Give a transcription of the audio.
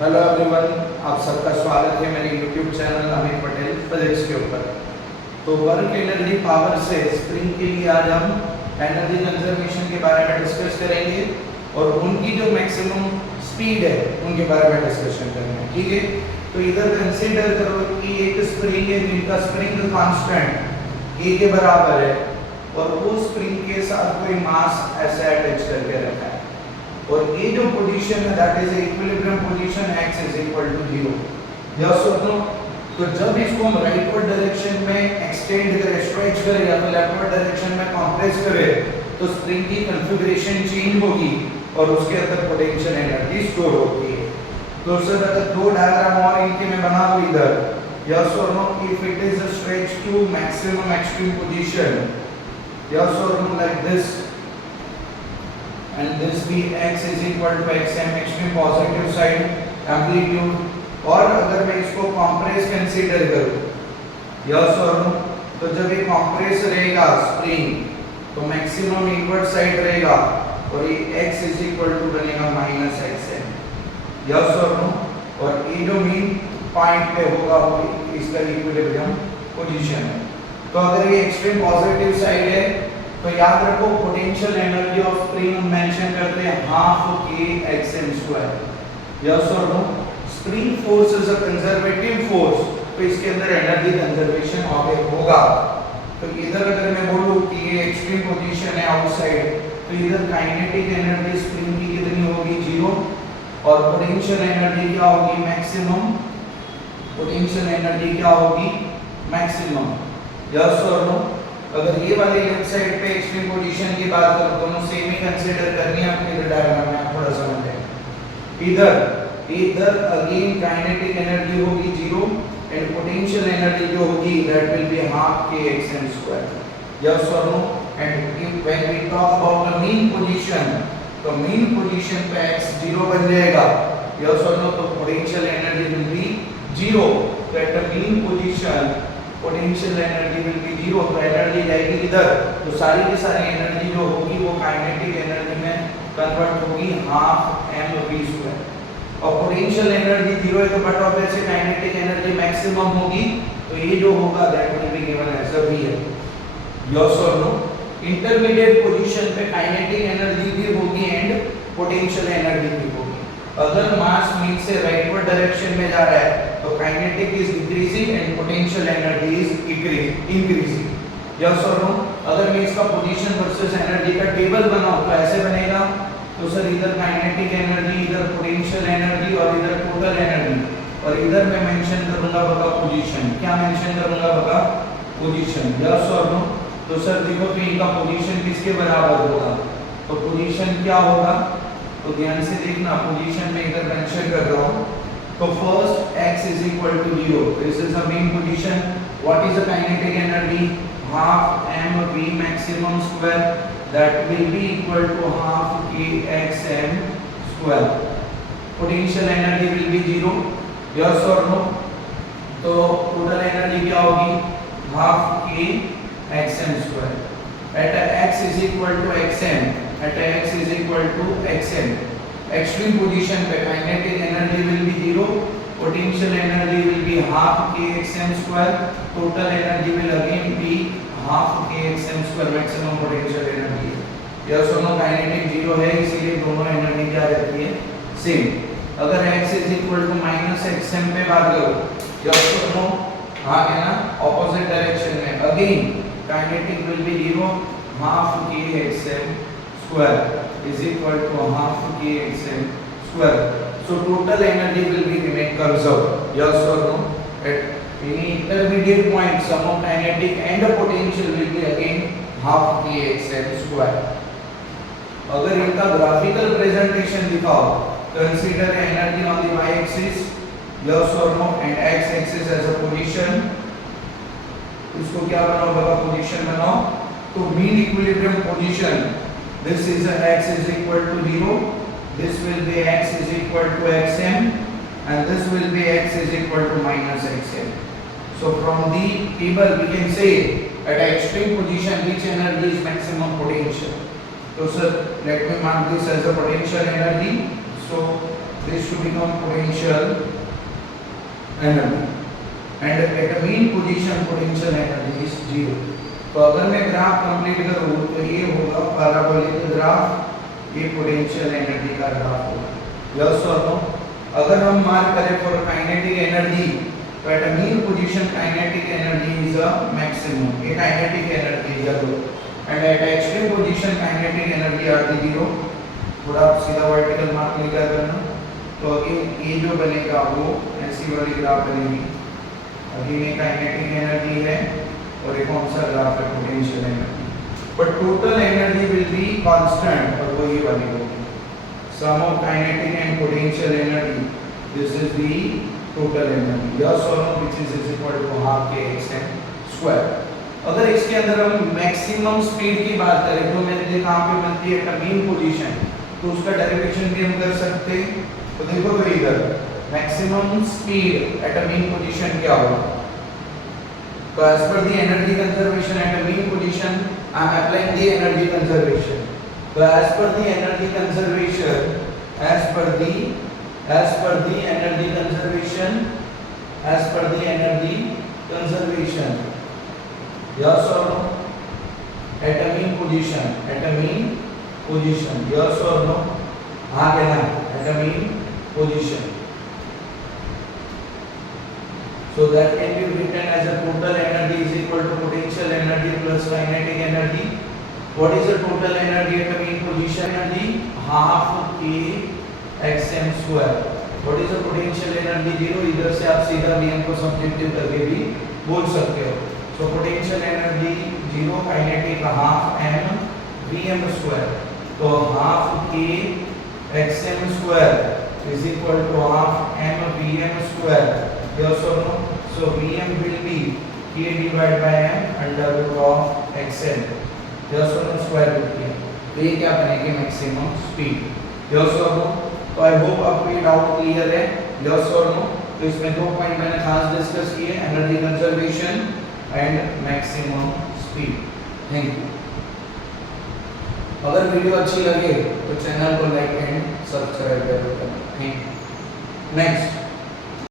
Hello everyone, आप सबका स्वागत है मेरे YouTube channel Amit Patel physics के ऊपर। तो वर्क एनर्जी पावर से स्प्रिंग के लिए आज हम एनर्जी कंजर्वेशन के बारे में डिस्कस करेंगे और उनकी जो मैक्सिमम स्पीड है उनके बारे में डिस्कशन करेंगे। ठीक है, तो इधर कंसीडर करो कि एक स्प्रिंग है जिनका स्प्रिंग कांस्टेंट ए के बराबर है और वो स्प्रिंग के साथ कोई मास ऐसे अटैच करके रखा है और ये जो पोजीशन है that is equilibrium position x is equal to 0। Yes और नो? तो जब इसको हम राइटवर्ड डायरेक्शन में एक्सटेंड करें, स्ट्रेच करें या तो लेफ्टवर्ड डायरेक्शन में कंप्रेस करें तो स्प्रिंग की कॉन्फ़िगरेशन चेंज होगी और उसके अंदर पोटेंशियल एनर्जी स्टोर होती है। तो सर अगर दो डायग्राम और इनके में बना दो इधर, यस और no? If it is a stretch to maximum extreme position, yes और no, like this, and this be x is equal to xm extreme positive side amplitude। और अगर मैं इसको कंप्रेस कंसीडर करूं, यस और नो? तो जब ये कंप्रेस रहेगा स्प्रिंग तो मैक्सिमम इनवर्ट साइड रहेगा और ये x is equal to बनेगा माइनस xm, यस और नो? और ये जो मीन पॉइंट पे होगा वो इसका इक्विलिब्रियम पोजीशन है। तो अगर ये एक्सट्रीम पॉजिटिव साइड है तो याद रखो पोटेंशियल एनर्जी ऑफ स्प्रिंग हम मेंशन करते हैं half k xm square, yes और no? Spring force is a conservative force, तो इसके अंदर एनर्जी कंजर्वेशन होगा। तो इधर अगर मैं बोलूं कि ये एक्सट्रीम पोजीशन है आउटसाइड तो इधर काइनेटिक एनर्जी स्प्रिंग की कितनी होगी? 0 और पोटेंशियल एनर्जी क्या होगी? मैक्सिमम। पोटेंशियल एनर्जी क्या होगी? मैक्सिमम, यस और नो? अगर ये वाले लेफ्ट साइड पे एक्सट्रीम पोजीशन की बात करो, दोनों सेम ही कंसीडर करनी है आपको। इधर डायग्राम में आप थोड़ा समझ लें। इधर अगेन काइनेटिक एनर्जी होगी 0 एंड पोटेंशियल एनर्जी जो होगी that will be half k xm square, yes और no? And when we talk about the mean position, तो मीन पोजीशन पे x 0 बन जाएगा, यस और नो? तो पोटेंशियल एनर्जी विल बी 0। तो at the mean position potential energy will B 0, तो energy जाएगी इधर, तो सारी की सारी एनर्जी जो होगी वो काइनेटिक एनर्जी में कन्वर्ट होगी हाफ mv स्क्वायर। और पोटेंशियल एनर्जी 0 है तो but obviously kinetic energy maximum होगी, तो ये जो होगा that will be given as a v है, यस और नो? इंटरमीडिएट पोजीशन पे काइनेटिक एनर्जी भी होगी एंड पोटेंशियल एनर्जी भी होगी। अगर मास मीन से राइटवर्ड डायरेक्शन में जा रहा है तो kinetic is decreasing and potential energy is increasing, yes और नो? अगर मैं इसका पोजीशन वर्सेस एनर्जी का टेबल बनाऊं तो ऐसे बनेगा। तो सर इधर काइनेटिक एनर्जी, इधर पोटेंशियल एनर्जी और इधर टोटल एनर्जी, और इधर मैं मेंशन करूंगा बका पोजीशन। क्या मेंशन करूंगा? बका पोजीशन, यस और नो? तो सर देखो तो इनका पोजीशन किसके बराबर होगा? तो पोजीशन क्या होगा? तो ध्यान से देखना, पोजीशन में इधर मेंशन कर रहा हूं। तो first x is equal to 0, this is the main position. What is the kinetic energy? Half mv maximum square, that will be equal to half k xm square. Potential energy will be 0, yes or no? तो total energy क्या होगी? half k xm square. At x is equal to xm, at x is equal to xm, extreme position पे kinetic energy will be 0, potential energy will be half k xm square, total energy will again be half k xm square, maximum potential energy। Yes और no? kinetic 0 है इसलिए दोनों energy क्या रहती है? Same. अगर x is equal to minus xm पे बात करो, यस और नो? हाँ है ना? ऑपोजिट डायरेक्शन में again kinetic will be 0, half k xm square is equal to half k xm square. So total energy will be remain conserved, yes or no? At any intermediate point sum of kinetic and potential will be again half k xm square। अगर इनका graphical presentation दिखाओ, consider energy on the y axis, yes or no, and x axis as a position। इसको क्या बनाओ? बगा position बनाओ। तो mean equilibrium position, this is a x is equal to 0, this will be x is equal to xm and this will be x is equal to minus xm। So from the table we can say at extreme position which energy is maximum potential। So sir let me mark this as a potential energy। So this to become potential energy and at a mean position potential energy is 0. तो अगर मैं graph complete करूँ तो ये होगा parabolic graph, ये potential energy का graph होगा। यस और नो? अगर हम मार्क करें फॉर काइनेटिक एनर्जी तो at a mean position kinetic energy is a maximum, ये kinetic energy is a low and at extreme position kinetic energy are the 0। थोड़ा सीधा वर्टिकल मार्क लेकर करना तो अगेन ये जो बनेगा वो ऐसी वाली ग्राफ बनेगी। अगेन ये काइनेटिक एनर्जी है और ये कौन सा ग्राफ है, potential energy, but total energy will be constant और वो ये वाली होगी sum of kinetic and potential energy, this is the total energy. Yes और no? Which is equal to half k xm square. अगर इसके अंदर हम मैक्सिमम स्पीड की बात करें तो मैंने कहां पे मिलती है, एट अ मीन पोजीशन, तो उसका डेरिवेशन भी हम कर सकते हैं। तो देखो तो इधर maximum speed at a mean position क्या होगा, तो as per the energy conservation at a mean position I am applying the energy conservation. So as per the energy conservation, as per the energy conservation, as per the energy conservation, yes or no? At a mean position, at a mean position, yes or no? हाँ कहना, at a mean position. So that can be written as a total energy is equal to potential energy plus kinetic energy. What is the total energy at a mean position? Energy half k xm square. What is the potential energy? 0. इधर से आप सीधा Vm को subjective करके भी बोल सकते हो। So potential energy 0, kinetic half m Vm square. तो half k xm square is equal to half m Vm square. Yes or no? So Vm will be k divided by m under root of xm. Yes or no? Square root k. तो ये क्या बनेगी, maximum speed. Yes or no? तो I hope आपको ये doubt clear है। Yes or no? तो इसमें दो पॉइंट मैंने खास डिस्कस किए, energy conservation and maximum speed. Thank you. अगर वीडियो अच्छी लगे तो चैनल को लाइक एंड सब्सक्राइब जरूर करना। Thank you. नेक्स्ट